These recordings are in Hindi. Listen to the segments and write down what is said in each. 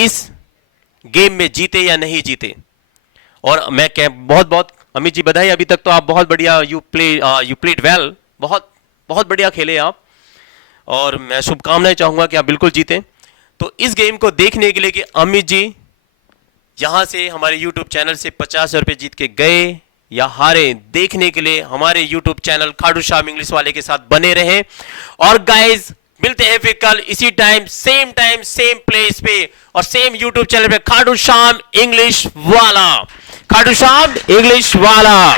इस गेम में जीते या नहीं जीते। और मैं कह बहुत बहुत अमित जी बधाई, अभी तक तो आप बहुत बढ़िया यू प्लेड वेल, बहुत बहुत बढ़िया खेले आप, और मैं शुभकामनाएं चाहूंगा कि आप बिल्कुल जीतें। तो इस गेम को देखने के लिए कि अमित जी यहां से हमारे यूट्यूब चैनल से 50,000 रुपये जीत के गए या हारे, देखने के लिए हमारे YouTube channel Khatu Shyam English वाले के साथ बने रहें। और गाइज मिलते हैं फिर कल इसी टाइम सेम प्लेस पे और सेम यूट्यूब चैनल पे, खाटू श्याम इंग्लिश वाला, खाटू श्याम इंग्लिश वाला।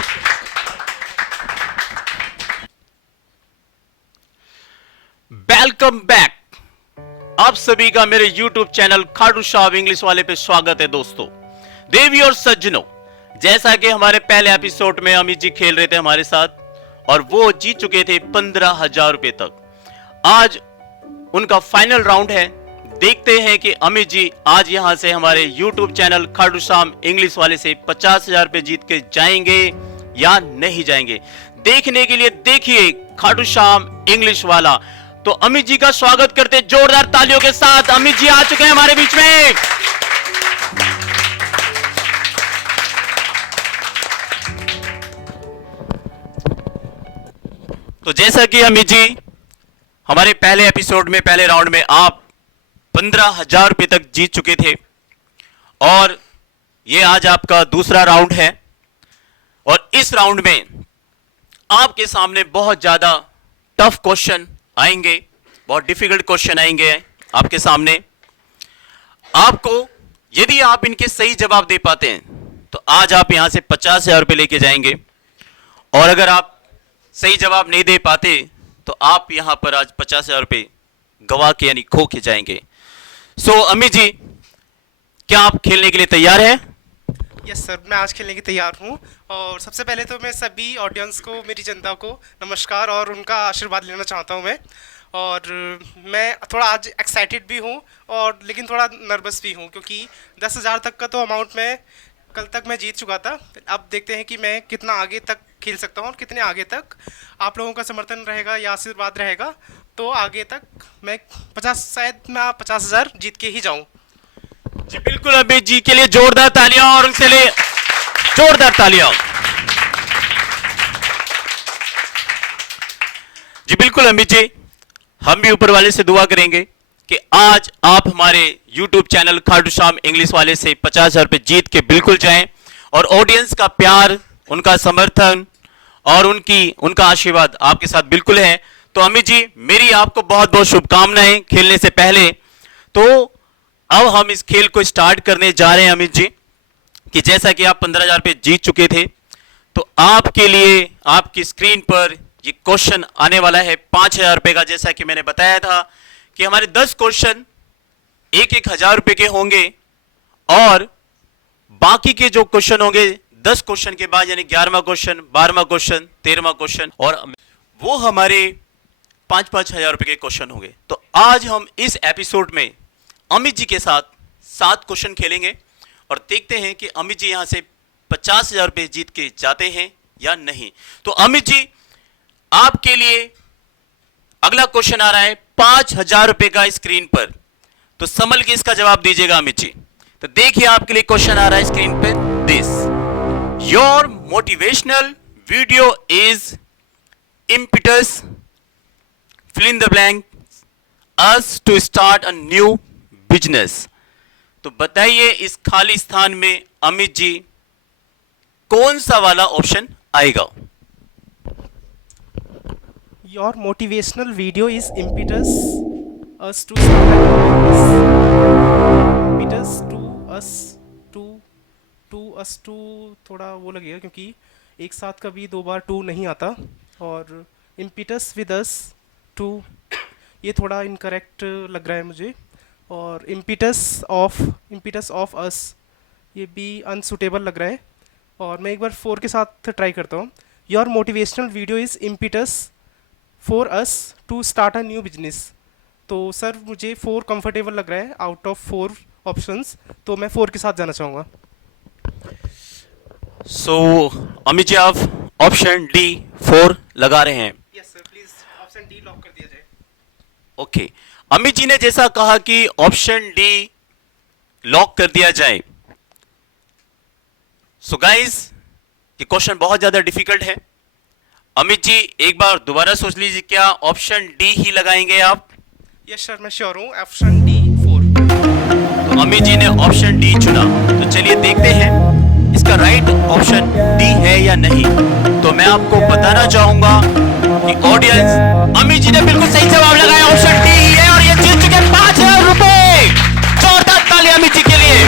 वेलकम बैक, आप सभी का मेरे YouTube channel Khatu Shyam English वाले पे स्वागत है। दोस्तों, देवी और सज्जनों, जैसा कि हमारे पहले एपिसोड में अमित जी खेल रहे थे हमारे साथ और वो जीत चुके थे 15,000 रुपए तक। आज उनका फाइनल राउंड है। देखते हैं कि अमित जी आज यहां से हमारे YouTube channel Khatu Shyam English वाले से 50,000 रुपए जीत के जाएंगे या नहीं जाएंगे। देखने के लिए देखिए खाटू श्याम इंग्लिश वाला। तो अमित जी का स्वागत करते जोरदार तालियों के साथ। अमित जी आ चुके हैं हमारे बीच में। तो जैसा कि अमित जी हमारे पहले एपिसोड में, पहले राउंड में आप 15,000 रुपए तक जीत चुके थे और ये आज आपका दूसरा राउंड है। और इस राउंड में आपके सामने बहुत ज्यादा टफ क्वेश्चन आएंगे, बहुत डिफिकल्ट क्वेश्चन आएंगे आपके सामने। आपको यदि आप इनके सही जवाब दे पाते हैं तो आज आप यहां से 50,000 रुपए लेके जाएंगे, और अगर आप सही जवाब नहीं दे पाते तो आप यहां पर आज 50,000 रुपए गवा के यानी खो के जाएंगे। सो अमित जी, क्या आप खेलने के लिए तैयार हैं? यस सर, मैं आज खेलने की तैयार हूँ। और सबसे पहले तो मैं सभी ऑडियंस को, मेरी जनता को नमस्कार और उनका आशीर्वाद लेना चाहता हूँ मैं। और मैं थोड़ा आज एक्साइटेड भी हूँ और लेकिन थोड़ा नर्वस भी हूँ, क्योंकि 10,000 तक का तो अमाउंट मैं कल तक मैं जीत चुका था। अब देखते हैं कि मैं कितना आगे तक खेल सकता हूँ और कितने आगे तक आप लोगों का समर्थन रहेगा या आशीर्वाद रहेगा, तो आगे तक मैं 50,000 जीत के ही जाऊँ। जी बिल्कुल, अमित जी के लिए जोरदार तालियां और उनके लिए जोरदार तालियां। जी बिल्कुल अमित जी, हम भी ऊपर वाले से दुआ करेंगे कि आज आप हमारे YouTube channel Khatu Shyam English वाले से 50,000 रुपए जीत के बिल्कुल जाएं। और ऑडियंस का प्यार, उनका समर्थन और उनका आशीर्वाद आपके साथ बिल्कुल है। तो अमित जी, मेरी आपको बहुत बहुत शुभकामनाएं खेलने से पहले। तो अब हम इस खेल को स्टार्ट करने जा रहे हैं अमित जी, कि जैसा कि आप 15,000 रुपए जीत चुके थे, तो आपके लिए आपकी स्क्रीन पर ये क्वेश्चन आने वाला है 5,000 रुपए का। जैसा कि मैंने बताया था कि हमारे 10 क्वेश्चन 1,000 रुपए के होंगे और बाकी के जो क्वेश्चन होंगे 10 क्वेश्चन के बाद, यानी 11वां क्वेश्चन, 12वां क्वेश्चन, 13वां क्वेश्चन, और वो हमारे 5-5 हजार रुपए के क्वेश्चन होंगे। तो आज हम इस एपिसोड में अमित जी के साथ 7 क्वेश्चन खेलेंगे और देखते हैं कि अमित जी यहां से 50,000 रुपए जीत के जाते हैं या नहीं। तो अमित जी, आपके लिए अगला क्वेश्चन आ रहा है 5,000 रुपए का स्क्रीन पर, तो संभल के इसका जवाब दीजिएगा अमित जी। तो देखिए आपके लिए क्वेश्चन आ रहा है स्क्रीन पे, this your motivational video is impetus fill in the blank us to start a new business। तो बताइए इस खाली स्थान में अमित जी कौन सा वाला ऑप्शन आएगा? Your motivational video is impetus us to start a new business। impetus to us to थोड़ा वो लगेगा, क्योंकि एक साथ कभी 2 बार टू नहीं आता। और impetus with us to, ये थोड़ा इनकरेक्ट लग रहा है मुझे। और impetus of us, ये भी अनसुटेबल लग रहा है। और मैं एक बार 4 के साथ ट्राई करता हूँ। Your motivational video is impetus for us to start a new business. तो सर मुझे 4 कंफर्टेबल लग रहा है आउट ऑफ 4 ऑप्शंस, तो मैं 4 के साथ जाना चाहूँगा। सो अमित जी, आप ऑप्शन डी 4 लगा रहे हैं? Yes sir, please option D lock कर दिया जाए। ओके, अमित जी ने जैसा कहा कि ऑप्शन डी लॉक कर दिया जाए। सो गाइस, ये क्वेश्चन बहुत ज्यादा डिफिकल्ट है। अमित जी एक बार दोबारा सोच लीजिए, क्या ऑप्शन डी ही लगाएंगे आप? यस सर, मैं श्योर हूँ, ऑप्शन डी 4। तो अमित जी ने ऑप्शन डी चुना। तो चलिए देखते हैं इसका राइट ऑप्शन डी है या नहीं। तो मैं आपको बताना चाहूंगा कि ऑडियंस, अमित जी ने बिल्कुल सही जवाब लगाया, ऑप्शन डी ही है और ये जीत चुके 5,000 रुपए। जोरदार ताली अमित जी के लिए।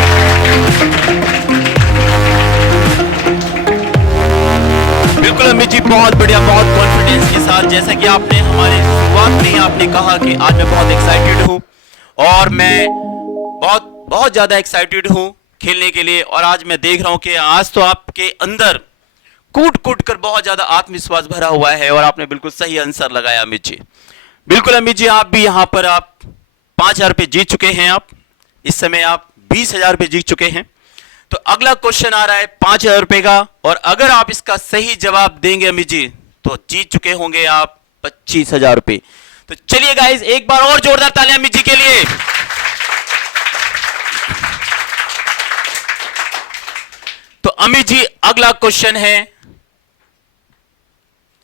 बिल्कुल अमित जी, बहुत बढ़िया, बहुत कॉन्फिडेंस के साथ। जैसा कि आपने हमारे शुरुआत में ही आपने कहा कि आज मैं बहुत एक्साइटेड हूं और मैं बहुत बहुत ज्यादा एक्साइटेड हूं खेलने के लिए। और आज मैं देख रहा हूं कि आज तो आपके अंदर कूट कूट कर बहुत ज्यादा आत्मविश्वास भरा हुआ है और आपने बिल्कुल सही आंसर लगाया अमित जी। बिल्कुल अमित जी, आप भी यहां पर आप 5,000 रुपए जीत चुके हैं। आप इस समय आप 20,000 रुपए जीत चुके हैं। तो अगला क्वेश्चन आ रहा है 5,000 रुपए का, और अगर आप इसका सही जवाब देंगे अमित जी तो जीत चुके होंगे आप 25,000 रुपए। तो चलिए गाइस, एक बार और जोरदार तालियां अमित जी के लिए। तो अमित जी, अगला क्वेश्चन है,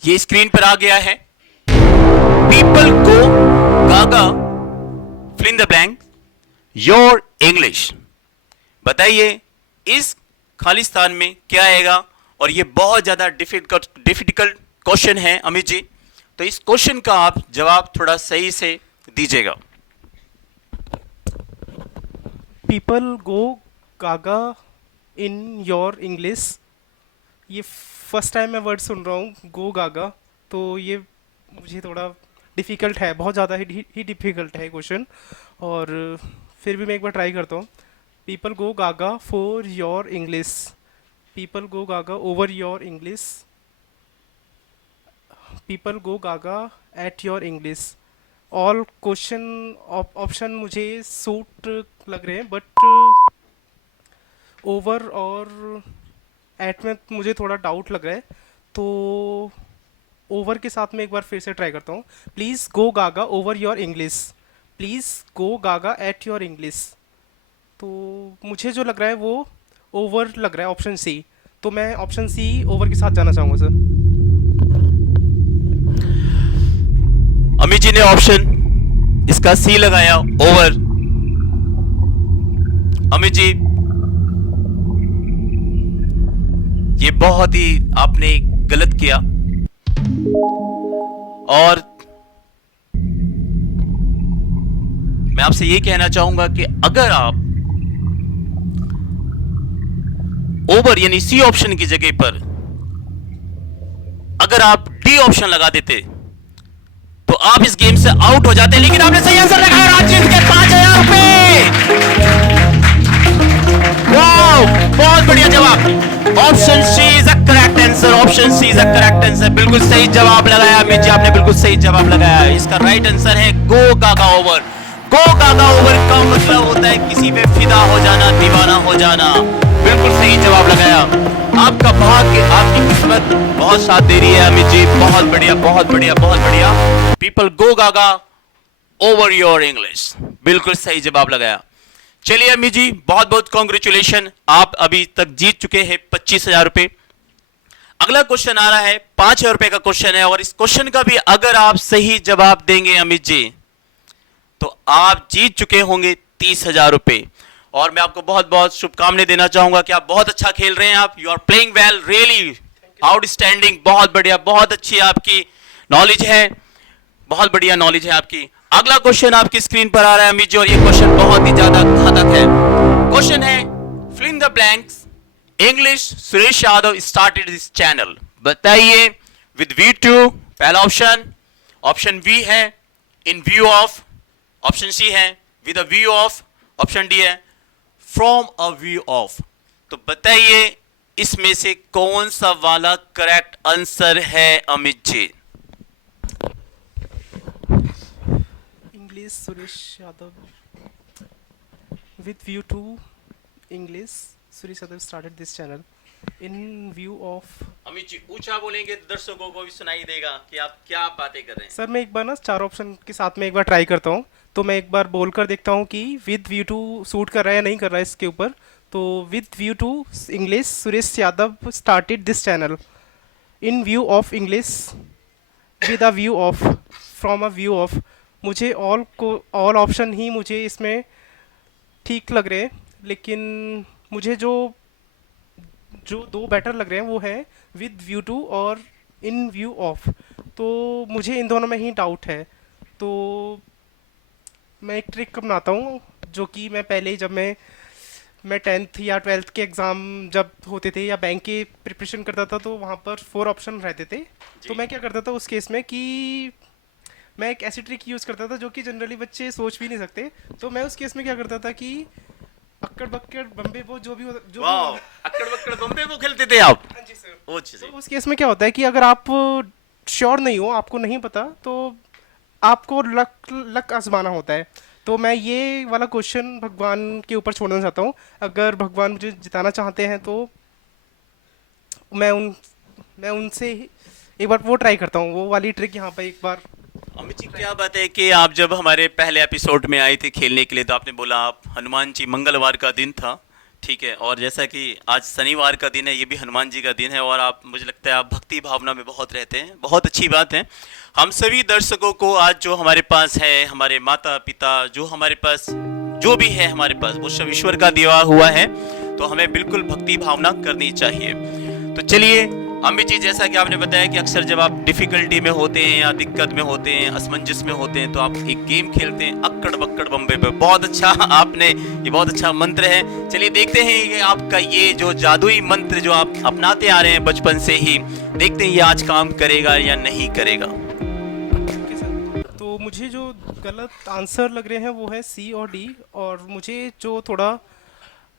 ये स्क्रीन पर आ गया है। People go gaga, fill in the blank, your English. बताइए इस खालिस्तान में क्या आएगा? और ये बहुत ज्यादा डिफिकल्ट क्वेश्चन है अमित जी, तो इस क्वेश्चन का आप जवाब थोड़ा सही से दीजिएगा। People go Gaga in your English. ये फर्स्ट टाइम मैं वर्ड सुन रहा हूँ, गो गागा, तो ये मुझे थोड़ा डिफ़िकल्ट है, बहुत ज़्यादा ही डिफ़िकल्ट है क्वेश्चन। और फिर भी मैं एक बार ट्राई करता हूँ। People go Gaga for your English, people go gaga over your English, people go Gaga at your English. All question option मुझे सूट लग रहे हैं, बट ओवर और एट में मुझे थोड़ा डाउट लग रहा है, तो ओवर के साथ में एक बार फिर से ट्राई करता हूँ। Please go gaga over your English, please go Gaga at your English. तो मुझे जो लग रहा है वो ओवर लग रहा है, ऑप्शन सी। तो मैं ऑप्शन सी ओवर के साथ जाना चाहूँगा सर। अमित जी ने ऑप्शन इसका सी लगाया, ओवर। अमित जी, ये बहुत ही आपने गलत किया। और मैं आपसे ये कहना चाहूंगा कि अगर आप ओवर यानी सी ऑप्शन की जगह पर अगर आप डी ऑप्शन लगा देते तो आप इस गेम से आउट हो जाते। लेकिन आपने सही आंसर लगाया और आज जीत के 5,000 रुपए। वाओ, बहुत बढ़िया जवाब। Option C is a correct answer, option C is a correct answer. बिल्कुल सही जवाब लगाया अमित जी, आपने बिल्कुल सही जवाब लगाया। इसका राइट आंसर है गो गागा ओवर। गो गागा ओवर का मतलब होता है किसी पे फिदा हो जाना, दीवाना हो जाना। बिल्कुल सही जवाब लगाया। आपका भाग्य, आपकी किस्मत बहुत साथ दे रही है अमित जी। बहुत बढ़िया, बहुत बढ़िया, बहुत बढ़िया। People go gaga over your English, बिल्कुल सही जवाब लगाया। चलिए अमित जी, बहुत बहुत कॉन्ग्रेचुलेशन, आप अभी तक जीत चुके हैं 25,000 रुपए। अगला क्वेश्चन आ रहा है 5,000 रुपए का क्वेश्चन है, और इस क्वेश्चन का भी अगर आप सही जवाब देंगे अमित जी तो आप जीत चुके होंगे 30,000 रुपए। और मैं आपको बहुत बहुत शुभकामनाएं देना चाहूंगा कि आप बहुत अच्छा खेल रहे हैं। आप you are playing well, really outstanding, बहुत बढ़िया, बहुत अच्छी आपकी नॉलेज है, बहुत बढ़िया नॉलेज है आपकी। अगला क्वेश्चन आपकी स्क्रीन पर आ रहा है अमित जी, और ये क्वेश्चन बहुत ही ज्यादा घातक है। क्वेश्चन है fill in the blanks, English Suresh Yadav started this channel. बताइए विद व्यू टू, पहला ऑप्शन, ऑप्शन बी है in view of, option C है with a view of, option D है फ्रॉम अ व्यू ऑफ। तो बताइए इसमें से कौन सा वाला करेक्ट आंसर है Amit ji? English Suresh Yadav with view to English, Suresh Yadav started this channel in view of। Amit ji ऊंचा बोलेंगे तो दर्शकों को भी सुनाई देगा कि आप क्या बातें कर रहे हैं। सर मैं एक बार ना चार ऑप्शन के साथ में एक बार ट्राई करता हूँ, तो मैं एक बार बोल कर देखता हूँ कि विद व्यू टू सूट कर रहा है या नहीं कर रहा है इसके ऊपर। तो with view to English Suresh Yadav started this channel. In view of English with a view of from a view of. मुझे ऑल ऑप्शन ही मुझे इसमें ठीक लग रहे हैं, लेकिन मुझे जो जो दो बेटर लग रहे हैं वो है विद व्यू टू और इन व्यू ऑफ। तो मुझे इन दोनों में ही डाउट है। तो मैं एक ट्रिक अपनाता हूँ, जो कि मैं पहले ही जब मैं 10th या 12th के एग्ज़ाम जब होते थे या बैंक के प्रिपरेशन करता था, तो वहाँ पर 4 ऑप्शन रहते थे। तो मैं क्या करता था उस केस में कि मैं एक ऐसी ट्रिक यूज़ करता था जो कि जनरली बच्चे सोच भी नहीं सकते। तो मैं उस केस में क्या करता था कि अक्कड़ बक्कड़ बम्बे वो जो भी वाह, अक्कड़ बक्कड़ बम्बे वो खेलते थे आप? हाँ जी सर। ओ अच्छा तो जी। उस केस में क्या होता है कि अगर आप श्योर नहीं हो, आपको नहीं पता, तो आपको लक लक आजमाना होता है। तो मैं ये वाला क्वेश्चन भगवान के ऊपर छोड़ना चाहता हूँ। अगर भगवान मुझे जिताना चाहते हैं तो मैं उन मैं उनसे एक बार वो ट्राई करता हूँ, वो वाली ट्रिक यहाँ पे एक बार। अमित जी, क्या बात है कि आप जब हमारे पहले एपिसोड में आए थे खेलने के लिए, तो आपने बोला आप हनुमान जी, मंगलवार का दिन था, ठीक है, और जैसा कि आज शनिवार का दिन है, ये भी हनुमान जी का दिन है, और आप, मुझे लगता है आप भक्ति भावना में बहुत रहते हैं, बहुत अच्छी बात है। हम सभी दर्शकों को आज जो हमारे पास है, हमारे माता पिता, जो हमारे पास जो भी है हमारे पास, वो सब ईश्वर का दिया हुआ है, तो हमें बिल्कुल भक्ति भावना करनी चाहिए। तो चलिए अमित जी, जैसा कि आपने बताया कि अक्सर जब आप डिफिकल्टी में होते हैं या दिक्कत में होते हैं, असमंजस में होते हैं, तो आप एक गेम खेलते हैं अक्कड़ बक्कड़ बम्बे पे। बहुत अच्छा, आपने ये बहुत अच्छा मंत्र है। चलिए देखते हैं कि आपका ये जो जादुई मंत्र जो आप अपनाते आ रहे हैं बचपन से ही, देखते हैं ये आज काम करेगा या नहीं करेगा। Okay sir. तो मुझे जो गलत आंसर लग रहे हैं वो है सी और डी, और मुझे जो थोड़ा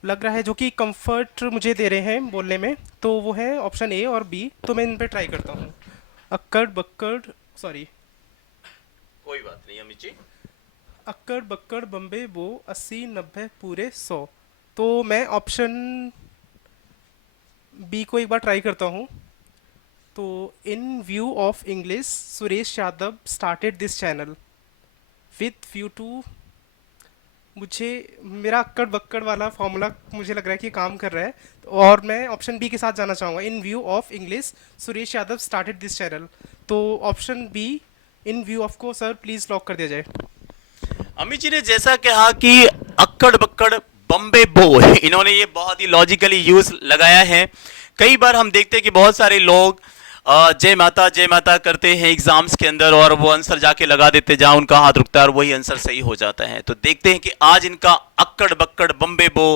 लग रहा है जो कि कंफर्ट मुझे दे रहे हैं बोलने में, तो वो है ऑप्शन ए और बी। तो मैं इन पे ट्राई करता हूँ। अक्कड़ बक्कड़, सॉरी, कोई बात नहीं अमित जी। अक्कड़ बक्कड़ बम्बे बो 80 90 पूरे 100। तो मैं ऑप्शन बी को एक बार ट्राई करता हूँ। तो in view of English Suresh Yadav started this channel with view to. मुझे मेरा अक्कड़ बक्कड़ वाला फॉर्मूला मुझे लग रहा है कि काम कर रहा है, और मैं ऑप्शन बी के साथ जाना चाहूँगा। In view of English Suresh Yadav started this channel. तो option B in view of को सर प्लीज़ लॉक कर दिया जाए। अमित जी ने जैसा कहा कि अक्कड़ बक्कड़ बम्बे बो, इन्होंने ये बहुत ही लॉजिकली यूज लगाया है। कई बार हम देखते हैं कि बहुत सारे लोग जय माता करते हैं एग्जाम्स के अंदर, और वो आंसर जाके लगा देते जहां उनका हाथ रुकता है और वही आंसर सही हो जाता है। तो देखते हैं कि आज इनका अक्कड़ बक्कड़ बम्बे बो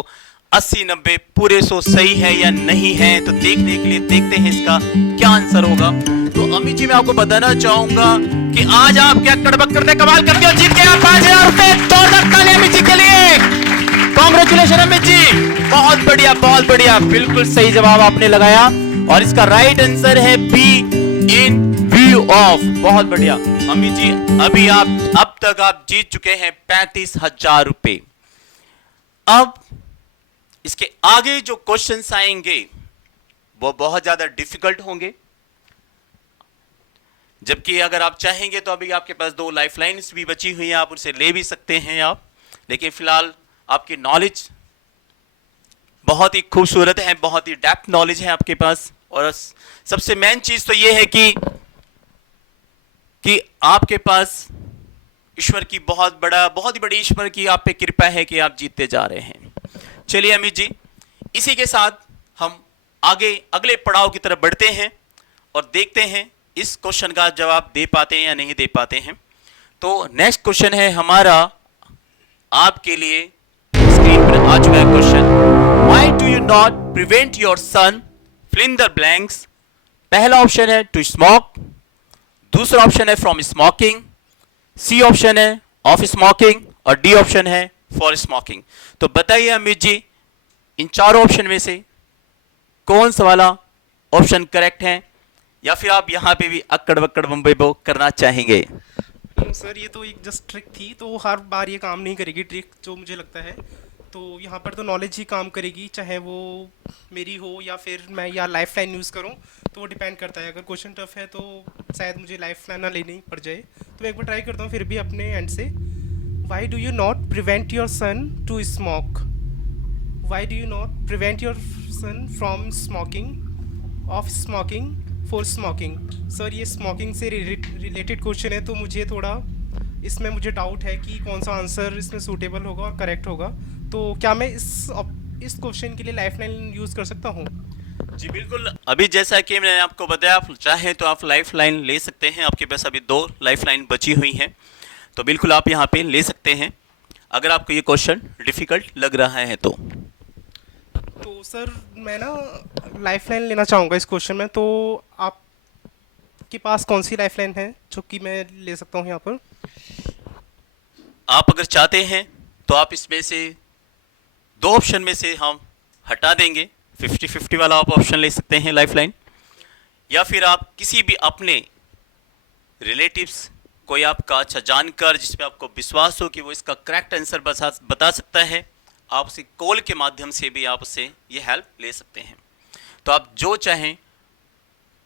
80 90 पूरे 100 सही है या नहीं है। तो देखने के लिए देखते हैं इसका क्या आंसर होगा। तो अमित जी, मैं आपको बताना चाहूंगा कि आज आपके अक्कड़ बक्कड़ ने कमाल कर दिया, जीत गए आप 5000 रुपए। जोरदार ताली अमित जी के लिए। कॉन्ग्रेचुलेशन अमित जी, बहुत बढ़िया, बहुत बढ़िया, बिल्कुल सही जवाब आपने लगाया, और इसका राइट आंसर है बी, इन व्यू ऑफ। बहुत बढ़िया अमित जी, अभी आप अब तक आप जीत चुके हैं 35,000 रुपए। अब इसके आगे जो क्वेश्चंस आएंगे वो बहुत ज्यादा डिफिकल्ट होंगे, जबकि अगर आप चाहेंगे तो अभी आपके पास 2 लाइफलाइंस भी बची हुई हैं, आप उनसे ले भी सकते हैं आप। लेकिन फिलहाल आपकी नॉलेज बहुत ही खूबसूरत है, बहुत ही डेप्थ नॉलेज है आपके पास, और सबसे मेन चीज तो यह है कि आपके पास ईश्वर की बहुत ही बड़ी ईश्वर की आप पे कृपा है कि आप जीतते जा रहे हैं। चलिए अमित जी, इसी के साथ हम आगे अगले पड़ाव की तरफ बढ़ते हैं और देखते हैं इस क्वेश्चन का जवाब दे पाते हैं या नहीं दे पाते हैं। तो नेक्स्ट क्वेश्चन है हमारा आपके लिए, स्क्रीन पर आ चुका है question. Why do you not prevent your son fill in the blanks. पहला ऑप्शन है टू स्मोक, दूसरा ऑप्शन है फ्रॉम स्मोकिंग, सी ऑप्शन है ऑफ स्मोकिंग, और डी ऑप्शन है फॉर स्मोकिंग। तो बताइए अमित जी, इन चारों ऑप्शन में से कौन सा वाला ऑप्शन करेक्ट है, या फिर आप यहां पे भी अक्कड़ बक्कड़ बम्बई बो करना चाहेंगे? सर ये तो एक जस्ट ट्रिक थी, तो हर बार ये काम नहीं करेगी ट्रिक, जो मुझे लगता है। तो यहाँ पर तो नॉलेज ही काम करेगी, चाहे वो मेरी हो या फिर मैं या लाइफ लाइन यूज़ करूँ, तो वो डिपेंड करता है। अगर क्वेश्चन टफ है तो शायद मुझे लाइफ लाइन ना लेनी पड़ जाए। तो मैं एक बार ट्राई करता हूँ फिर भी अपने एंड से। Why do you not prevent your son to smoke? Why do you not prevent your son from smoking, of smoking, for smoking? Sir ये स्मोकिंग से रिलेटेड क्वेश्चन है, तो मुझे थोड़ा इसमें मुझे डाउट है कि कौन सा आंसर इसमें सूटेबल होगा और करेक्ट होगा। तो क्या मैं इस क्वेश्चन के लिए लाइफलाइन यूज़ कर सकता हूँ? जी बिल्कुल, अभी जैसा कि मैंने आपको बताया, आप चाहें तो आप लाइफ लाइन ले सकते हैं। आपके पास अभी 2 लाइफ लाइन बची हुई हैं, तो बिल्कुल आप यहाँ पे ले सकते हैं अगर आपको ये क्वेश्चन डिफ़िकल्ट लग रहा है तो। तो सर मैं ना लाइफलाइन लेना चाहूँगा इस क्वेश्चन में, तो आपके पास कौन सी लाइफलाइन है जो कि मैं ले सकता हूँ यहाँ पर? आप अगर चाहते हैं तो आप इसमें से 2 ऑप्शन में से हम हटा देंगे। 50-50 वाला आप ऑप्शन ले सकते हैं लाइफ लाइन, या फिर आप किसी भी अपने रिलेटिव्स कोई आपका अच्छा जानकर जिस पे आपको विश्वास हो कि वो इसका करेक्ट आंसर बता सकता है, आप उसे कॉल के माध्यम से भी आप उससे ये हेल्प ले सकते हैं। तो आप जो चाहें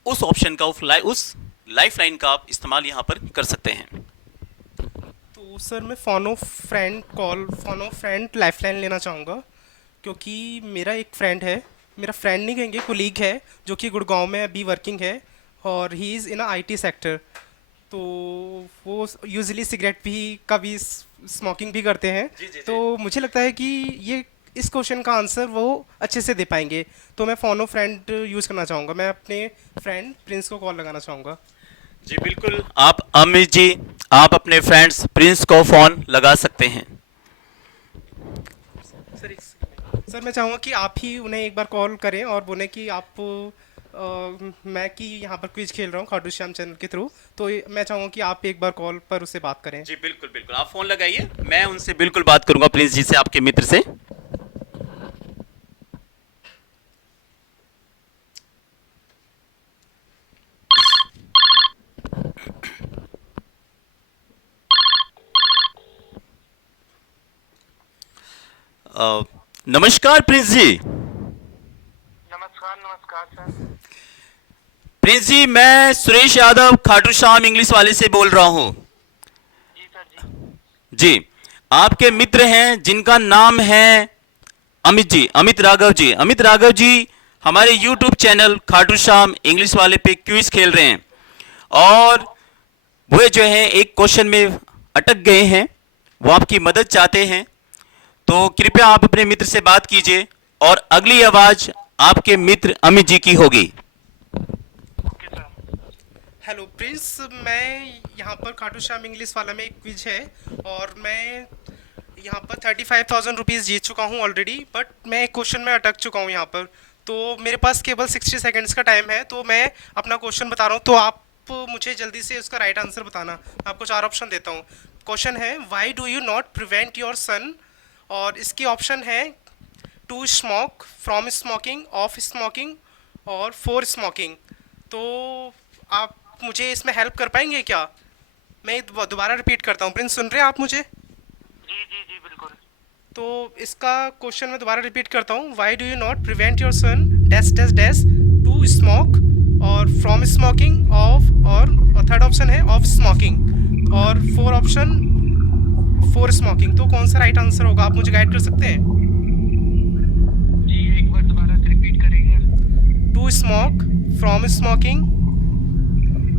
उस ऑप्शन का, उस लाइफ लाइन का आप इस्तेमाल यहाँ पर कर सकते हैं। तो सर मैं फ़ोन फ्रेंड लाइफलाइन लेना चाहूँगा, क्योंकि मेरा एक फ्रेंड है, मेरा फ्रेंड नहीं कहेंगे, कोलीग है, जो कि गुड़गांव में अभी वर्किंग है और he is in IT sector. तो वो यूजुअली सिगरेट भी कभी स्मोकिंग भी करते हैं। जी। तो मुझे लगता है कि ये इस क्वेश्चन का आंसर वो अच्छे से दे पाएंगे, तो मैं फ़ोन फ्रेंड यूज़ करना चाहूँगा। मैं अपने फ्रेंड प्रिंस को कॉल लगाना चाहूँगा। जी बिल्कुल, आप अमित जी, आप अपने फ्रेंड्स प्रिंस को फ़ोन लगा सकते हैं। सर मैं चाहूँगा कि आप ही उन्हें एक बार कॉल करें और बोलें कि आप मैं कि यहाँ पर क्विज खेल रहा हूँ खाटू श्याम चैनल के थ्रू, तो मैं चाहूँगा कि आप एक बार कॉल पर उससे बात करें। जी बिल्कुल बिल्कुल, आप फ़ोन लगाइए, मैं उनसे बिल्कुल बात करूँगा, प्रिंस जी से, आपके मित्र से। नमस्कार प्रिंस जी। नमस्कार सर। प्रिंस जी, मैं सुरेश यादव खाटू श्याम इंग्लिश वाले से बोल रहा हूँ। जी सर जी। जी, आपके मित्र हैं जिनका नाम है अमित जी, अमित राघव जी। अमित राघव जी हमारे YouTube channel Khatu Shyam English वाले पे क्विज खेल रहे हैं, और वो जो है एक क्वेश्चन में अटक गए हैं, वो आपकी मदद चाहते हैं। तो कृपया आप अपने मित्र से बात कीजिए और अगली आवाज आपके मित्र अमित जी की होगी। Okay sir. हेलो प्रिंस, मैं यहाँ पर खाटू श्याम इंग्लिश वाला में एक क्विज है और मैं यहाँ पर 35,000 रुपीज़ जीत चुका हूँ ऑलरेडी, बट मैं एक क्वेश्चन में अटक चुका हूँ यहाँ पर। तो मेरे पास केवल 60 सेकंड्स का टाइम है, तो मैं अपना क्वेश्चन बता रहा हूँ, तो आप मुझे जल्दी से उसका राइट आंसर बताना। आपको 4 ऑप्शन देता हूँ। क्वेश्चन है, why do you not prevent your son, और इसके ऑप्शन है to smoke, from smoking, of smoking और फॉर स्मोकिंग। तो आप मुझे इसमें हेल्प कर पाएंगे क्या? मैं दोबारा रिपीट करता हूँ। प्रिंस सुन रहे हैं आप मुझे? जी बिल्कुल। तो इसका क्वेश्चन मैं दोबारा रिपीट करता हूँ। Why do you not prevent your son dash dash dash to smoke और फ्रॉम स्मोकिंग, ऑफ, और थर्ड ऑप्शन है ऑफ स्मोकिंग, और फोर ऑप्शन फॉर स्मोकिंग। तो कौन सा राइट आंसर होगा, आप मुझे गाइड कर सकते हैं? जी एक बार दोबारा से रिपीट करेंगे। To smoke, from smoking,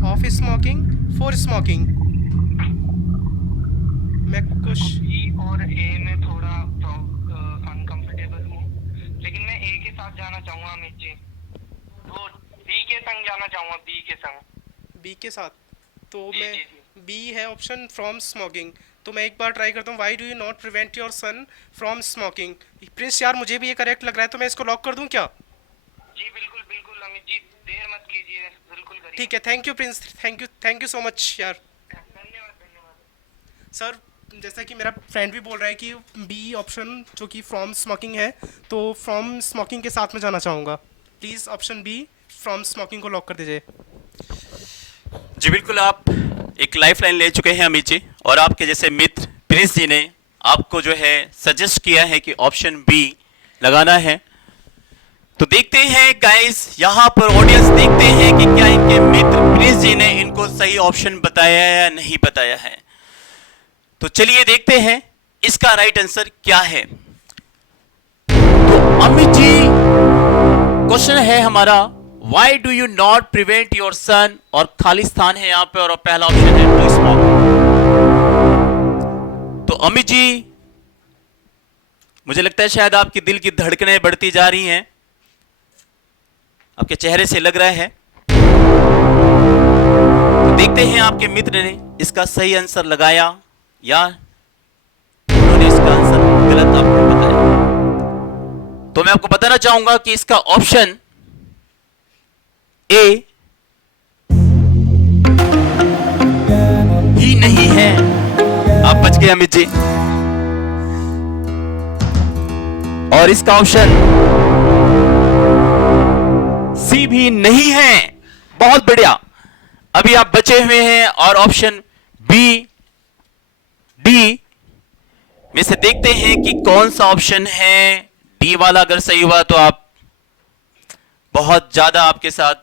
of smoking, for smoking. मैं कुछ बी और ए में थोड़ा अनकंफर्टेबल हूँ, लेकिन मैं ए के साथ जाना चाहूँगा अमित जी। वो बी के संग जाना चाहूँगा, बी के संग। बी के साथ, तो जी, मैं जी, जी। बी है ऑप्शन, फ्रॉम स्मोकिंग। तो मैं एक बार ट्राई करता हूँ, why do you not prevent your sun from smoking. Prince यार मुझे भी ये करेक्ट लग रहा है, तो मैं इसको लॉक कर दूँ क्या? जी बिल्कुल बिल्कुल अमित जी, देर मत कीजिए, बिल्कुल करिए। ठीक है, thank you Prince, thank you so much यार। धन्यवाद। सर जैसा कि मेरा फ्रेंड भी बोल रहा है कि बी ऑप्शन जो कि फ्रॉम स्मोकिंग है, तो फ्रॉम स्मोकिंग के साथ में जाना चाहूँगा। Please option B from smoking को लॉक कर दीजिए। जी बिल्कुल, आप एक लाइफ लाइन ले चुके हैं अमित जी, और आपके जैसे मित्र प्रिंस जी ने आपको जो है सजेस्ट किया है कि ऑप्शन बी लगाना है। तो देखते हैं गाइस, यहाँ पर ऑडियंस देखते हैं कि क्या इनके मित्र प्रिंस जी ने इनको सही ऑप्शन बताया या नहीं बताया है। तो चलिए देखते हैं इसका राइट आंसर क्या है। तो अमित जी क्वेश्चन है हमारा, Y do you not prevent your son, और खाली स्थान है यहां पे और पहला ऑप्शन है टू स्मोक। तो अमित जी मुझे लगता है शायद आपकी दिल की धड़कनें बढ़ती जा रही हैं, आपके चेहरे से लग रहा है। तो देखते हैं आपके मित्र ने इसका सही आंसर लगाया या उन्होंने इसका आंसर गलत आपको बताया। तो मैं आपको बताना चाहूंगा कि इसका ऑप्शन ए ही नहीं है। आप बच गए अमित जी। और इसका ऑप्शन सी भी नहीं है। बहुत बढ़िया, अभी आप बचे हुए हैं और ऑप्शन बी डी में से देखते हैं कि कौन सा ऑप्शन है। डी वाला अगर सही हुआ तो आप बहुत ज्यादा आपके साथ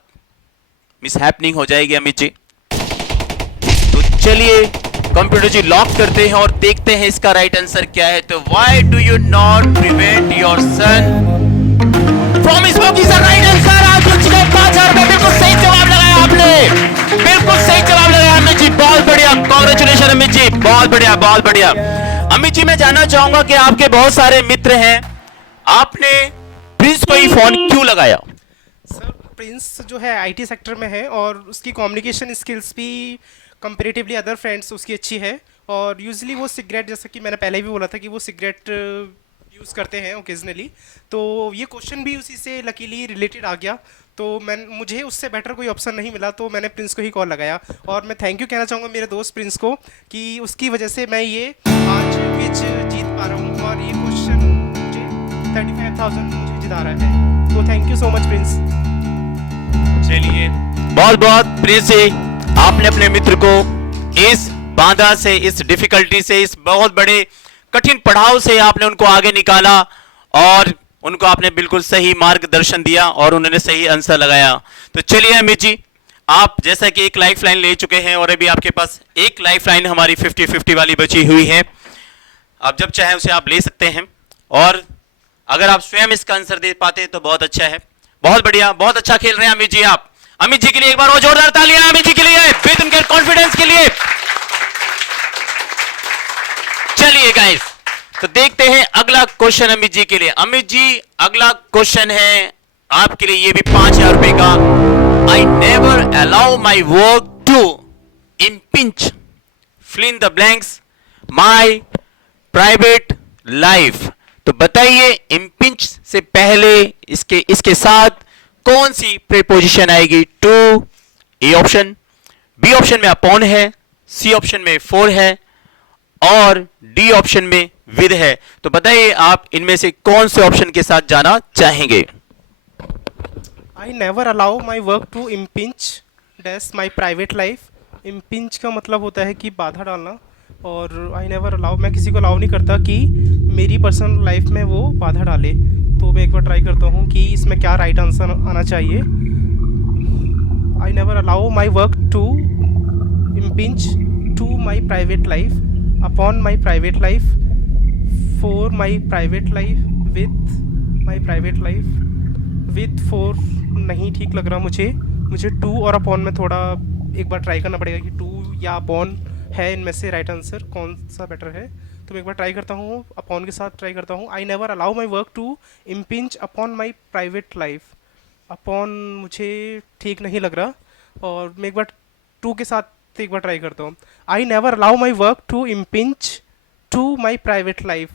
मिसहैपनिंग हो जाएगी अमित जी। तो चलिए कंप्यूटर जी लॉक करते हैं और देखते हैं इसका राइट आंसर क्या है। तो why do you not prevent your sun from smoking is the right answer. आप जीत गए 5000 रुपए। बिल्कुल सही जवाब लगाया आपने, बिल्कुल सही जवाब लगाया अमित जी, बहुत बढ़िया, कांग्रेचुलेशन अमित जी, बहुत बढ़िया बहुत बढ़िया। अमित जी मैं जानना चाहूंगा कि आपके बहुत सारे मित्र हैं, आपने प्रिंस को ही फोन क्यों लगाया? सर प्रिंस जो है आईटी सेक्टर में है और उसकी कम्युनिकेशन स्किल्स भी कंपेरेटिवली अदर फ्रेंड्स उसकी अच्छी है। और यूजुअली वो सिगरेट, जैसा कि मैंने पहले भी बोला था कि वो सिगरेट यूज़ करते हैं ओकेजनली, तो ये क्वेश्चन भी उसी से लकीली रिलेटेड आ गया। तो मुझे उससे बेटर कोई ऑप्शन नहीं मिला, तो मैंने प्रिंस को ही कॉल लगाया। और मैं थैंक यू कहना चाहूँगा मेरे दोस्त प्रिंस को कि उसकी वजह से मैं ये आज क्विज जीत पा रहा हूँ और ये क्वेश्चन मुझे 35,000 मुझे जिता रहा है। तो thank you so much Prince. चलिए बहुत बहुत प्रिंस जी, आपने अपने मित्र को इस बाधा से, इस डिफिकल्टी से, इस बहुत बड़े कठिन पड़ाव से आपने उनको आगे निकाला और उनको आपने बिल्कुल सही मार्गदर्शन दिया और उन्होंने सही आंसर लगाया। तो चलिए अमित जी, आप जैसा कि एक लाइफ लाइन ले चुके हैं और अभी आपके पास एक लाइफ लाइन हमारी 50-50 वाली बची हुई है। आप जब चाहे उसे आप ले सकते हैं और अगर आप स्वयं इसका आंसर दे पाते हैं तो बहुत अच्छा है। बहुत बढ़िया, बहुत अच्छा खेल रहे हैं अमित जी आप। अमित जी के लिए एक बार और जोरदार तालियां अमित जी के लिए, विद उनके कॉन्फिडेंस के लिए। चलिए गाइस, तो देखते हैं अगला क्वेश्चन अमित जी के लिए। अमित जी अगला क्वेश्चन है आपके लिए, ये भी 5000 रुपए का। I never allow my work to impinge fill in the blanks my private life. तो बताइए इम्पिंच से पहले इसके साथ कौन सी प्रीपोजिशन आएगी? To A option, B option में अपॉन है, सी ऑप्शन में फॉर है और डी ऑप्शन में विद है। तो बताइए आप इनमें से कौन से ऑप्शन के साथ जाना चाहेंगे? I never allow my work to impinge dash my private life. Impinge का मतलब होता है कि बाधा डालना, और आई नेवर अलाउ, मैं किसी को अलाउ नहीं करता कि मेरी पर्सनल लाइफ में वो बाधा डाले। तो मैं एक बार ट्राई करता हूँ कि इसमें क्या राइट आंसर आना चाहिए। I never allow my work to impinge to my private life, upon my private life, for my private life, with my private life, with for नहीं ठीक लग रहा मुझे टू और अपॉन में थोड़ा एक बार ट्राई करना पड़ेगा कि टू या अपॉन है इनमें से राइट आंसर कौन सा बेटर है। तो मैं एक बार ट्राई करता हूँ, अपॉन के साथ ट्राई करता हूँ। I never allow my work to impinge upon my private life. Upon मुझे ठीक नहीं लग रहा और मैं एक बार टू के साथ एक बार ट्राई करता हूँ। I never allow my work to impinge to my private life.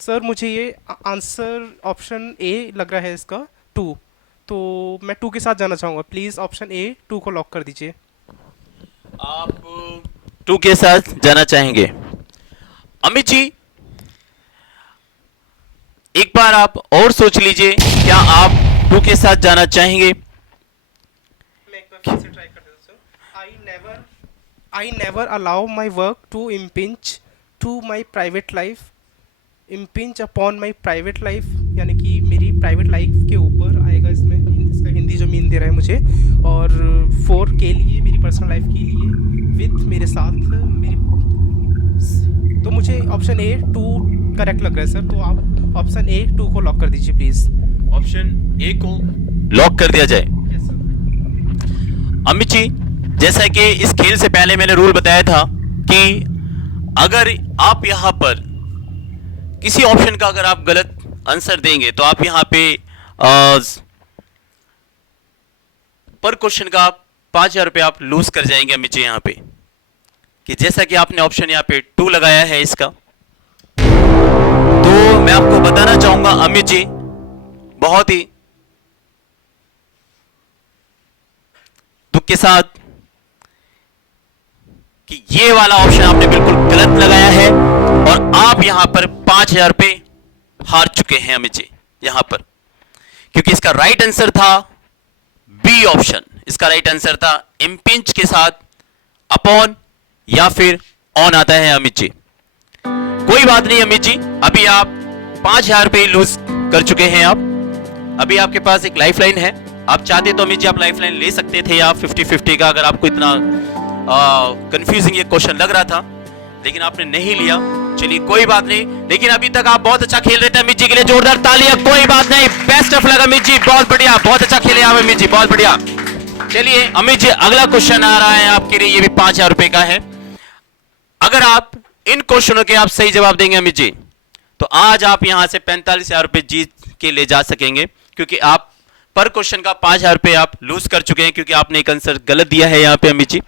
Sir मुझे ये आंसर ऑप्शन ए लग रहा है इसका, टू। तो मैं टू के साथ जाना चाहूँगा। प्लीज़ ऑप्शन ए, टू को लॉक कर दीजिए। आप टू के साथ जाना चाहेंगे? अमित जी एक बार आप और सोच लीजिए, क्या आप टू के साथ जाना चाहेंगे? मैं एक बार फिर से ट्राई कर देता हूँ। I never allow my work to impinge to my private life, impinge upon my private life, यानी कि मेरी प्राइवेट लाइफ के ऊपर आएगा इसमें, इसका हिंदी जो मीन दे रहा है मुझे। और फोर के लिए, मेरी पर्सनल लाइफ के लिए, विथ मेरे साथ, मेरी तो मुझे ऑप्शन ए 2 करेक्ट लग रहा है सर, तो आप ऑप्शन ए 2 को लॉक कर दीजिए प्लीज। ऑप्शन ए को लॉक कर दिया जाए। Yes sir. अमित जी, जैसा कि इस खेल से पहले मैंने रूल बताया था कि अगर आप यहां पर किसी ऑप्शन का अगर आप गलत आंसर देंगे तो आप यहां पे पर क्वेश्चन का 5,000 रुपये आप लूज कर जाएंगे अमित जी। यहां पे कि जैसा कि आपने ऑप्शन यहां पे 2 लगाया है इसका, तो मैं आपको बताना चाहूंगा अमित जी बहुत ही दुख के साथ कि ये वाला ऑप्शन आपने बिल्कुल गलत लगाया है और आप यहां पर 5,000 रुपये हार चुके हैं अमित जी यहां पर, क्योंकि इसका राइट आंसर था बी ऑप्शन। इसका राइट आंसर था इम्पिंच के साथ अपॉन या फिर ऑन आता है अमित जी। कोई बात नहीं अमित जी, अभी आप 5,000 रुपये लूज कर चुके हैं। आप अभी आपके पास एक लाइफलाइन है, आप चाहते तो अमित जी आप लाइफलाइन ले सकते थे या 50-50 का, अगर आपको इतना कंफ्यूजिंग ये क्वेश्चन लग रहा था, लेकिन आपने नहीं लिया। चलिए कोई बात नहीं, लेकिन अभी तक आप बहुत अच्छा खेल रहे थे अमित जी, के लिए जोरदार तालियां। कोई बात नहीं, best of luck Amit ji, बहुत बढ़िया, बहुत अच्छा खेले आप अमित जी, बहुत बढ़िया। चलिए अमित जी, अगला क्वेश्चन आ रहा है आपके लिए, ये भी 5,000 रुपए का है। अगर आप इन क्वेश्चनों के आप सही जवाब देंगे अमित जी, तो आज आप यहां से 45,000 रुपए जीत के ले जा सकेंगे, क्योंकि आप पर क्वेश्चन का 5,000 रुपए आप लूज कर चुके हैं, क्योंकि आपने एक आंसर गलत दिया है यहां पे अमित जी।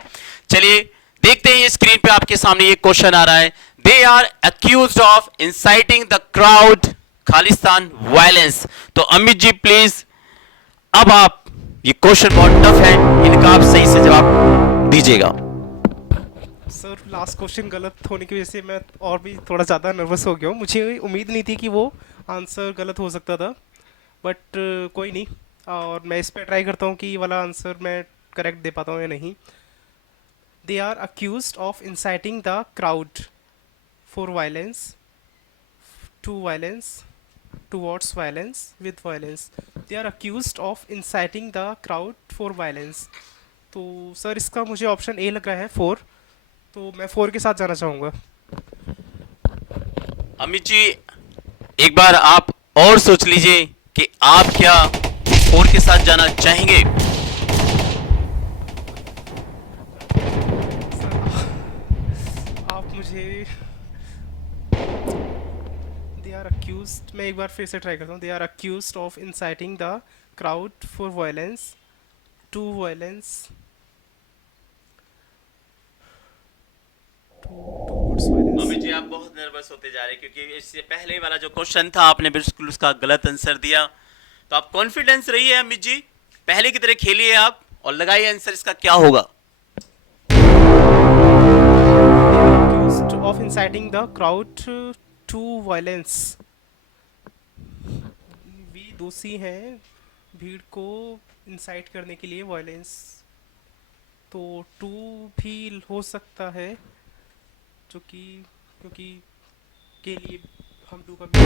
चलिए देखते हैं, ये स्क्रीन पे आपके सामने ये क्वेश्चन आ रहा है। They are accused of inciting the crowd Khalistan violence. तो अमित जी प्लीज, अब आप, ये क्वेश्चन बहुत टफ है, इनका आप सही से जवाब दीजिएगा। सर लास्ट क्वेश्चन गलत होने की वजह से मैं और भी थोड़ा ज़्यादा नर्वस हो गया हूँ। मुझे उम्मीद नहीं थी कि वो आंसर गलत हो सकता था, बट कोई नहीं, और मैं इस पर ट्राई करता हूँ कि ये वाला आंसर मैं करेक्ट दे पाता हूँ या नहीं। They are accused of inciting the crowd for violence, to violence, towards violence with violence. They are accused of inciting the crowd for violence. तो सर इसका मुझे ऑप्शन ए लग रहा है 4, तो मैं 4 के साथ जाना चाहूँगा। अमित जी एक बार आप और सोच लीजिए कि आप क्या 4 के साथ जाना चाहेंगे। आप मुझे, दे आर अक्यूज्ड, मैं एक बार फिर से ट्राई करता हूँ। They are accused of inciting the crowd for violence, to violence, towards violence. Amit ji आप बहुत नर्वस होते जा रहे हैं, क्योंकि इससे पहले वाला जो क्वेश्चन था आपने बिल्कुल उसका गलत आंसर दिया। तो आप कॉन्फिडेंस रहिए अमित जी, पहले की तरह खेलिए आप और लगाइए आंसर इसका क्या होगा। Accused of inciting the crowd to violence. भी दोषी हैं भीड़ को इंसाइट करने के लिए वायलेंस, तो 2 भी हो सकता है, जो कि क्योंकि के लिए हम 2 का भी।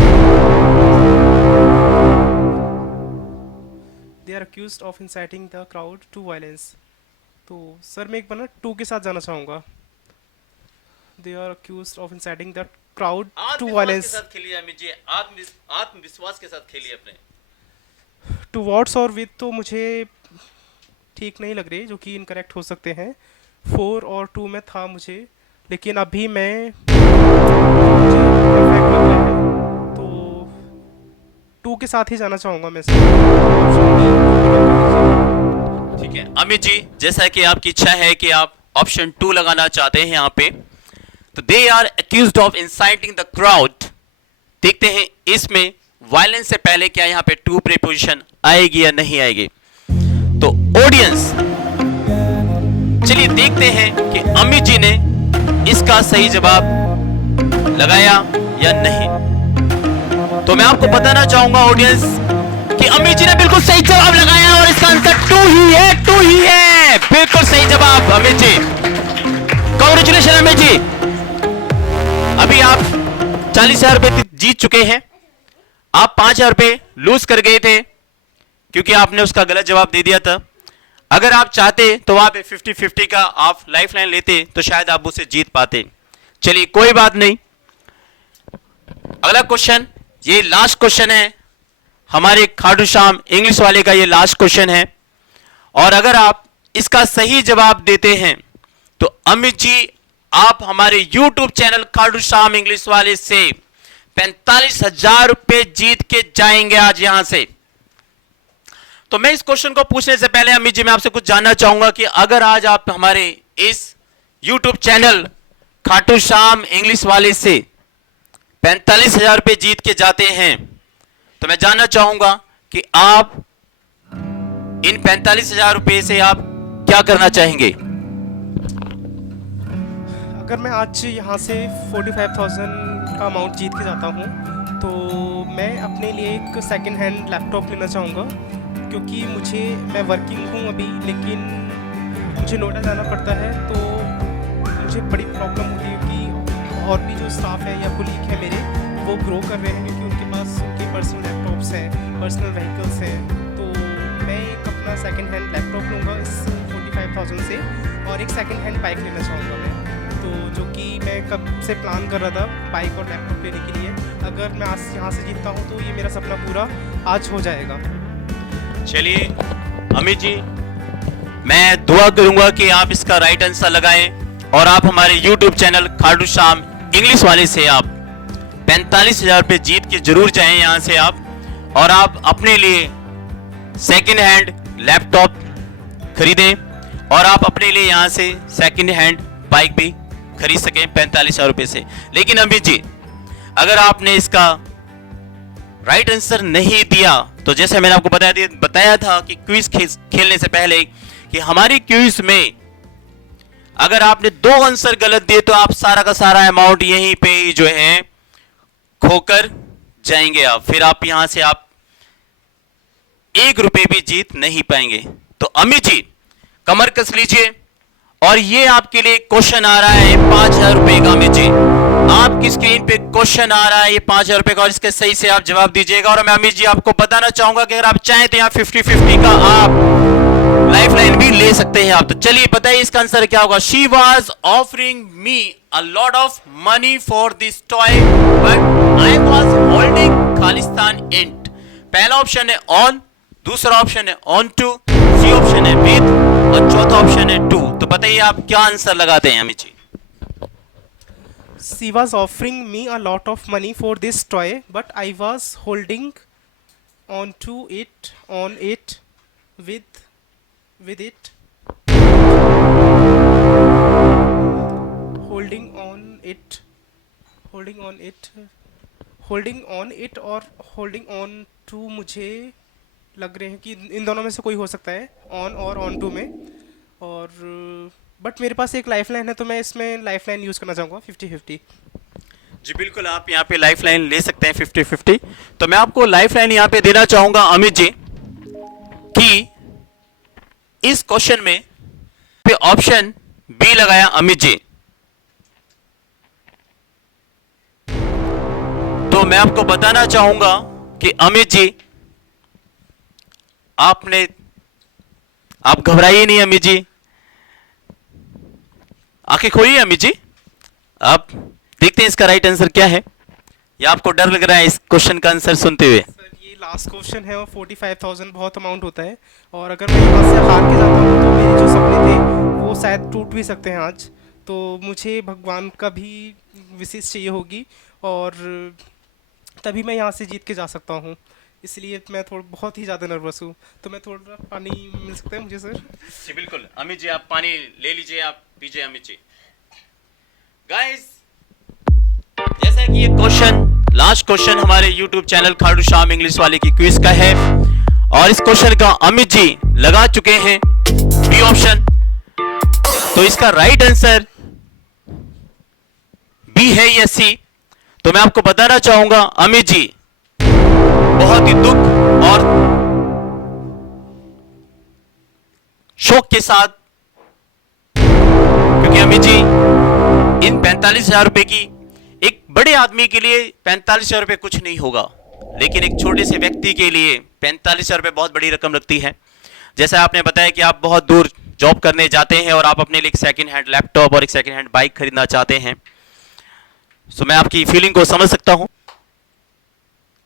They are accused of inciting the crowd to violence. तो सर मैं एक बार ना 2 के साथ जाना चाहूँगा। They are accused of inciting the crowd to violence. के साथ खेलिए अमित जी, आत्मविश्वास के साथ खेलिए अपने। टूवर्ड्स और विद तो मुझे ठीक नहीं लग रही, जो कि इनकरेक्ट हो सकते हैं। 4 और 2 में था मुझे, लेकिन अभी मैं, मुझे perfect लग रहा है, तो 2 के साथ ही जाना चाहूँगा मैं सर। ऑप्शन बी 2 को लॉक कर दीजिए। ठीक है अमित जी, जैसा कि आपकी इच्छा है कि आप ऑप्शन 2 लगाना चाहते हैं यहाँ पे, तो they are accused of inciting the crowd. देखते हैं इसमें वायलेंस से पहले क्या यहाँ पे टू प्रीपोजिशन आएगी या नहीं आएगी। तो ऑडियंस चलिए देखते हैं कि अमित जी ने इसका सही जवाब लगाया या नहीं। तो मैं आपको बताना चाहूंगा ऑडियंस कि अमित जी ने बिल्कुल सही जवाब लगाया और इसका आंसर 2 ही है, 2 ही है, बिल्कुल सही जवाब अमित जी। कांग्रेचुलेशन अमित जी, अभी आप 40,000 रुपए जीत चुके हैं। आप 5,000 रुपए लूज कर गए थे क्योंकि आपने उसका गलत जवाब दे दिया था। अगर आप चाहते तो वहां पे 50-50 का आप लाइफलाइन लेते तो शायद आप उसे जीत पाते। चलिए कोई बात नहीं, अगला क्वेश्चन, ये लास्ट क्वेश्चन है हमारे खाटू श्याम इंग्लिश वाले का, ये लास्ट क्वेश्चन है। और अगर आप इसका सही जवाब देते हैं तो अमित जी आप हमारे YouTube channel Khatu Shyam English वाले से 45,000 रुपए जीत के जाएंगे आज यहां से। तो मैं इस क्वेश्चन को पूछने से पहले अमित जी मैं आपसे कुछ जानना चाहूंगा कि अगर आज आप हमारे इस YouTube channel Khatu Shyam English वाले से 45,000 रुपए जीत के जाते हैं तो मैं जानना चाहूंगा कि आप इन 45,000 रुपए से आप क्या करना चाहेंगे? अगर मैं आज यहाँ से 45,000 का अमाउंट जीत के जाता हूँ तो मैं अपने लिए एक सेकंड हैंड लैपटॉप लेना चाहूँगा, क्योंकि मैं वर्किंग हूँ अभी, लेकिन मुझे नोएडा जाना पड़ता है तो मुझे बड़ी प्रॉब्लम होती है कि और भी जो स्टाफ है या कुलीग है मेरे वो ग्रो कर रहे हैं, क्योंकि उनके पास उनके पर्सनल लैपटॉप्स हैं, पर्सनल व्हीकल्स हैं। तो मैं एक अपना सेकंड हैंड लैपटॉप लूँगा इस 45,000 से, और एक सेकंड हैंड बाइक लेना चाहूँगा मैं, तो जो कि मैं कब से प्लान कर रहा था बाइक और लैपटॉप लेने के लिए। अगर मैं आज यहाँ से जीतता हूँ तो ये मेरा सपना पूरा आज हो जाएगा। चलिए अमित जी, मैं दुआ करूंगा कि आप इसका राइट आंसर लगाएं और आप हमारे YouTube channel Khatu Shyam English वाले से आप 45,000 रुपए जीत के जरूर जाएं यहां से आप, और आप अपने लिए सेकंड हैंड लैपटॉप खरीदें और आप अपने लिए यहां से सेकंड हैंड बाइक भी खरीद सकें 45,000 रुपए से। लेकिन अमित जी, अगर आपने इसका राइट आंसर नहीं दिया तो जैसे मैंने आपको बताया था कि क्विज खेलने से पहले कि हमारी क्विज में अगर आपने 2 आंसर गलत दिए तो आप सारा का सारा अमाउंट यहीं पे ही जो है खोकर जाएंगे आप, फिर आप यहां से आप 1 रुपए भी जीत नहीं पाएंगे। तो अमित जी कमर कस लीजिए और ये आपके लिए क्वेश्चन आ रहा है 5,000 रुपए का। अमित जी आपकी स्क्रीन पे क्वेश्चन आ रहा है ये 5,000 रुपए का, और इसके सही से आप जवाब दीजिएगा। और मैं अमित जी आपको बताना चाहूंगा कि अगर आप चाहें तो यहाँ 50-50 का आप लाइफलाइन भी ले सकते हैं आप। तो चलिए बताइए इसका आंसर क्या होगा। She was offering me a lot of money for this toy but I was holding Khalistan int. पहला ऑप्शन है ऑन, दूसरा ऑप्शन है ऑन टू, सी ऑप्शन है विद और चौथा ऑप्शन है टू। तो बताइए आप क्या आंसर लगाते हैं Amit ji. She was offering me a lot of money for this toy, but I was holding on to it, on it, with it, holding on it, holding on it, holding on it और holding on to मुझे लग रहे हैं कि इन दोनों में से कोई हो सकता है, ऑन और ऑन टू में। और बट मेरे पास एक लाइफलाइन है तो मैं इसमें लाइफलाइन यूज़ करना चाहूँगा 50-50। जी बिल्कुल, आप यहाँ पे लाइफलाइन ले सकते हैं 50-50। तो मैं आपको लाइफलाइन यहाँ पे देना चाहूंगा अमित जी कि इस क्वेश्चन में पे ऑप्शन बी लगाया अमित जी। तो मैं आपको बताना चाहूंगा कि अमित जी आप घबराइए नहीं अमित जी, आंखें खोलिए अमित जी, आप देखते हैं इसका राइट आंसर क्या है, या आपको डर लग रहा है इस क्वेश्चन का आंसर सुनते हुए? सर ये लास्ट क्वेश्चन है और 45,000 बहुत अमाउंट होता है, और अगर मैं यहाँ से हार के जाता हूँ तो मेरे जो सपने थे वो शायद टूट भी सकते हैं आज। तो मुझे भगवान का भी विशेष चाहिए होगी और तभी मैं यहाँ से जीत के जा सकता हूँ, इसलिए मैं बहुत ही ज़्यादा नर्वस हूँ। तो मैं थोड़ा पानी मिल सकता है मुझे सर? जी बिल्कुल अमित जी, आप पानी ले लीजिए, आप पीजिए अमित जी। गाइस जैसा कि ये क्वेश्चन लास्ट क्वेश्चन हमारे YouTube channel Khatu Shyam English वाले की क्विज का है, और इस क्वेश्चन का अमित जी लगा चुके हैं बी ऑप्शन। तो इसका राइट आंसर बी है या सी? तो मैं आपको बताना चाहूंगा अमित जी बहुत ही दुख और शोक के साथ, क्योंकि अमित जी इन 45,000 रुपए की एक बड़े आदमी के लिए 45,000 रुपए कुछ नहीं होगा, लेकिन एक छोटे से व्यक्ति के लिए 45,000 रुपए बहुत बड़ी रकम लगती है। जैसा आपने बताया कि आप बहुत दूर जॉब करने जाते हैं और आप अपने लिए एक सेकंड हैंड लैपटॉप और एक सेकंड हैंड बाइक खरीदना चाहते हैं, सो मैं आपकी फीलिंग को समझ सकता हूं।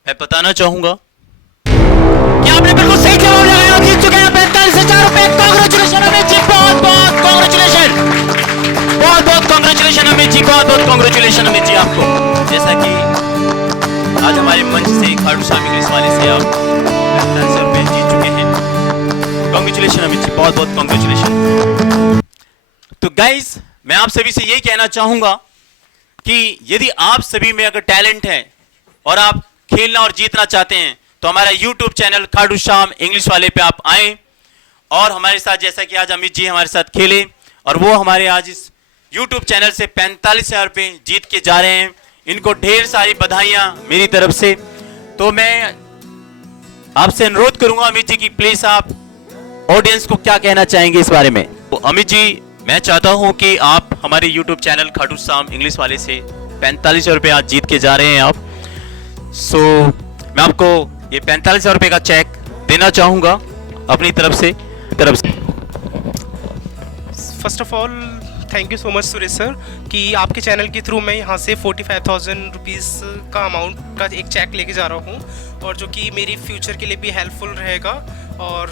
मैं बताना चाहूंगा कि आपने बिल्कुल सही जवाब लगाया और जीत चुके हैं 45,000 रुपए। कांग्रेचुलेशन अमित जी, बहुत बहुत कांग्रेचुलेशन, बहुत बहुत कांग्रेचुलेशन अमित जी, बहुत बहुत कांग्रेचुलेशन अमित जी आपको। जैसा कि आज हमारे मंच से खाटू श्याम इंग्लिश वाले से आप 45,000 रुपए जीत चुके हैं। कांग्रेचुलेशन अमित जी, बहुत बहुत कांग्रेचुलेशन। तो गाइस, मैं आप सभी से यही कहना चाहूंगा कि यदि आप सभी में अगर टैलेंट है और आप खेलना और जीतना चाहते हैं तो हमारा YouTube channel Khatu Shyam English वाले पे आप आएं और हमारे साथ, जैसा कि आज अमित जी हमारे साथ खेले और वो हमारे आज इस YouTube चैनल से 45,000 रुपए जीत के जा रहे हैं। इनको ढेर सारी बधाइयां मेरी तरफ से। तो मैं आपसे अनुरोध करूंगा अमित जी की प्लीज आप ऑडियंस को क्या कहना चाहेंगे इस बारे में। तो अमित जी, मैं चाहता हूं कि आप हमारे YouTube channel Khatu Shyam English वाले से 45,000 रुपए आज जीत के जा रहे हैं आप। मैं आपको ये 45,000 रुपए का चेक देना चाहूंगा अपनी तरफ से। First of all thank you so much Suresh sir कि आपके चैनल के थ्रू मैं यहाँ से 45,000 रुपीज़ का अमाउंट का एक चेक लेके जा रहा हूँ और जो कि मेरी फ्यूचर के लिए भी हेल्पफुल रहेगा। और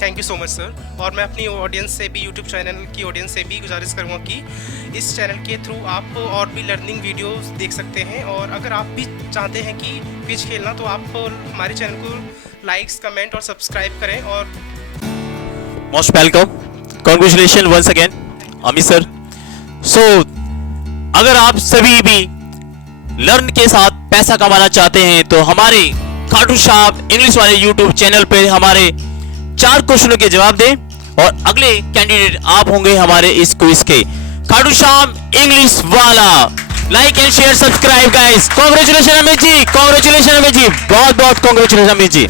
thank you so much sir. और मैं अपनी ऑडियंस से भी, यूट्यूब चैनल की ऑडियंस से भी गुजारिश करूँगा कि इस चैनल के थ्रू आप और भी लर्निंग वीडियोस देख सकते हैं। और अगर आप भी चाहते हैं कि क्विज खेलना तो आप हमारे चैनल को लाइक्स, कमेंट और सब्सक्राइब करें। और most welcome, congratulation once again Amit sir. अगर आप सभी भी लर्न के साथ पैसा कमाना चाहते हैं तो हमारे खाटू श्याम इंग्लिश वाले यूट्यूब चैनल पे हमारे 4 क्वेश्चनों के जवाब दें और अगले कैंडिडेट आप होंगे हमारे इस क्विज के। खाटू श्याम इंग्लिश वाला, like and share, subscribe guys. Congratulation Amit ji, congratulation Amit ji, बहुत बहुत कांग्रेचुलेशन अमित जी।